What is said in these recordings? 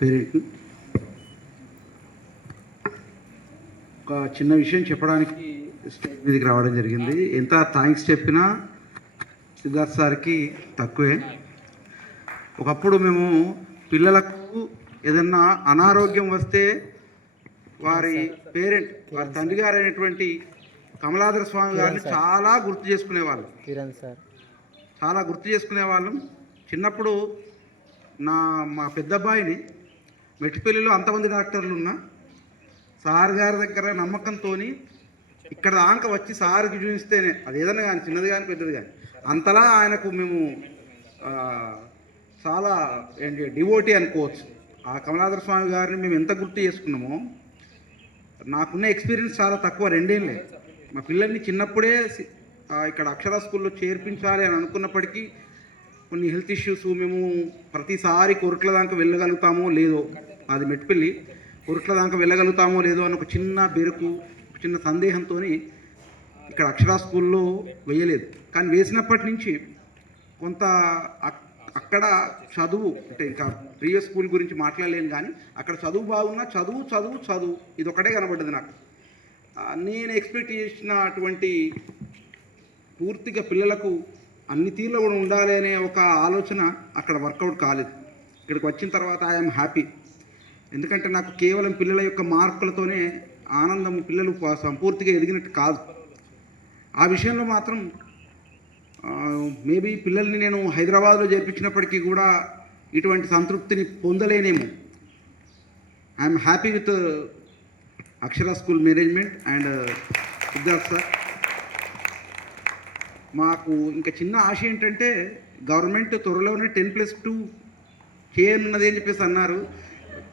పేరెంట్ని ఒక చిన్న విషయం చెప్పడానికి స్టేజ్ మీదకి రావడం జరిగింది. ఎంత థ్యాంక్స్ చెప్పినా సిద్ధార్థ్ సార్కి తక్కువే. ఒకప్పుడు మేము పిల్లలకు ఏదన్నా అనారోగ్యం వస్తే వారి పేరెంట్, వారి తండ్రి గారు అయినటువంటి కమలాధర స్వామి గారిని చాలా గుర్తు చేసుకునేవాళ్ళం. చాలా గుర్తు చేసుకునేవాళ్ళం. చిన్నప్పుడు మా పెద్ద అబ్బాయిని మెట్టిపల్లిలో అంతమంది డాక్టర్లు ఉన్నా సార్ గారి దగ్గర నమ్మకంతో ఇక్కడ దాకా వచ్చి సార్కి చూపిస్తేనే, అది ఏదైనా కానీ చిన్నది కానీ పెద్దది కానీ అంతలా ఆయనకు మేము చాలా ఏంటి డివోటీ అనుకోవచ్చు. ఆ కమలాధర స్వామి గారిని మేము ఎంత గుర్తు చేసుకున్నామో, నాకున్న ఎక్స్పీరియన్స్ చాలా తక్కువ, 2 ఏళ్ళే. మా పిల్లల్ని చిన్నప్పుడే ఇక్కడ అక్షర స్కూల్లో చేర్పించాలి అని అనుకున్నప్పటికీ కొన్ని హెల్త్ ఇష్యూస్, మేము ప్రతిసారి కొరట్ల దాకా వెళ్ళగలుగుతామో లేదో, అది మెట్టిపల్లి కొరట్ల దాకా వెళ్ళగలుగుతామో లేదో అని ఒక చిన్న బెరుకు, చిన్న సందేహంతో ఇక్కడ అక్షర స్కూల్లో వేయలేదు. కానీ వేసినప్పటి నుంచి కొంత అక్కడ చదువు, అంటే ఇంకా ప్రీవియస్ స్కూల్ గురించి మాట్లాడలేను, కానీ అక్కడ చదువు బాగున్నా చదువు చదువు చదువు ఇది ఒకటే కనబడ్డది నాకు. నేను ఎక్స్పెక్ట్ చేసినటువంటి పూర్తిగా పిల్లలకు అన్ని తీరులో కూడా ఉండాలి అనే ఒక ఆలోచన అక్కడ వర్కౌట్ కాలేదు. ఇక్కడికి వచ్చిన తర్వాత ఐఎమ్ హ్యాపీ. ఎందుకంటే నాకు కేవలం పిల్లల యొక్క మార్కులతోనే ఆనందం, పిల్లలు సంపూర్తిగా ఎదిగినట్టు కాదు. ఆ విషయంలో మాత్రం మేబీ పిల్లల్ని నేను హైదరాబాద్లో చేర్పించినప్పటికీ కూడా ఇటువంటి సంతృప్తిని పొందలేనేమో. I'm happy with Akshara school management and Siddharth sir. మాకు ఇంకా చిన్న ఆశ ఏంటంటే, గవర్నమెంట్ త్వరలోనే 10+2 చేయనున్నది అని చెప్పేసి అన్నారు.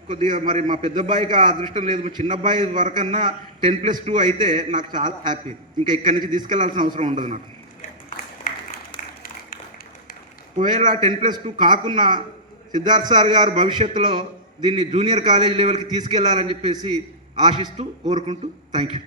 కొద్దిగా మరి మా పెద్ద అబ్బాయికి ఆ అదృష్టం లేదు. మా చిన్న అబ్బాయి వరకన్నా 10+2 అయితే నాకు చాలా హ్యాపీ. ఇంకా ఇక్కడి నుంచి తీసుకెళ్లాల్సిన అవసరం ఉండదు నాకు. ఒకవేళ 10+2 కాకున్నా సిద్ధార్థ్ సార్ గారు భవిష్యత్తులో దీన్ని జూనియర్ కాలేజ్ లెవెల్కి తీసుకెళ్లాలని చెప్పేసి ఆశిస్తూ కోరుకుంటూ థ్యాంక్ యూ.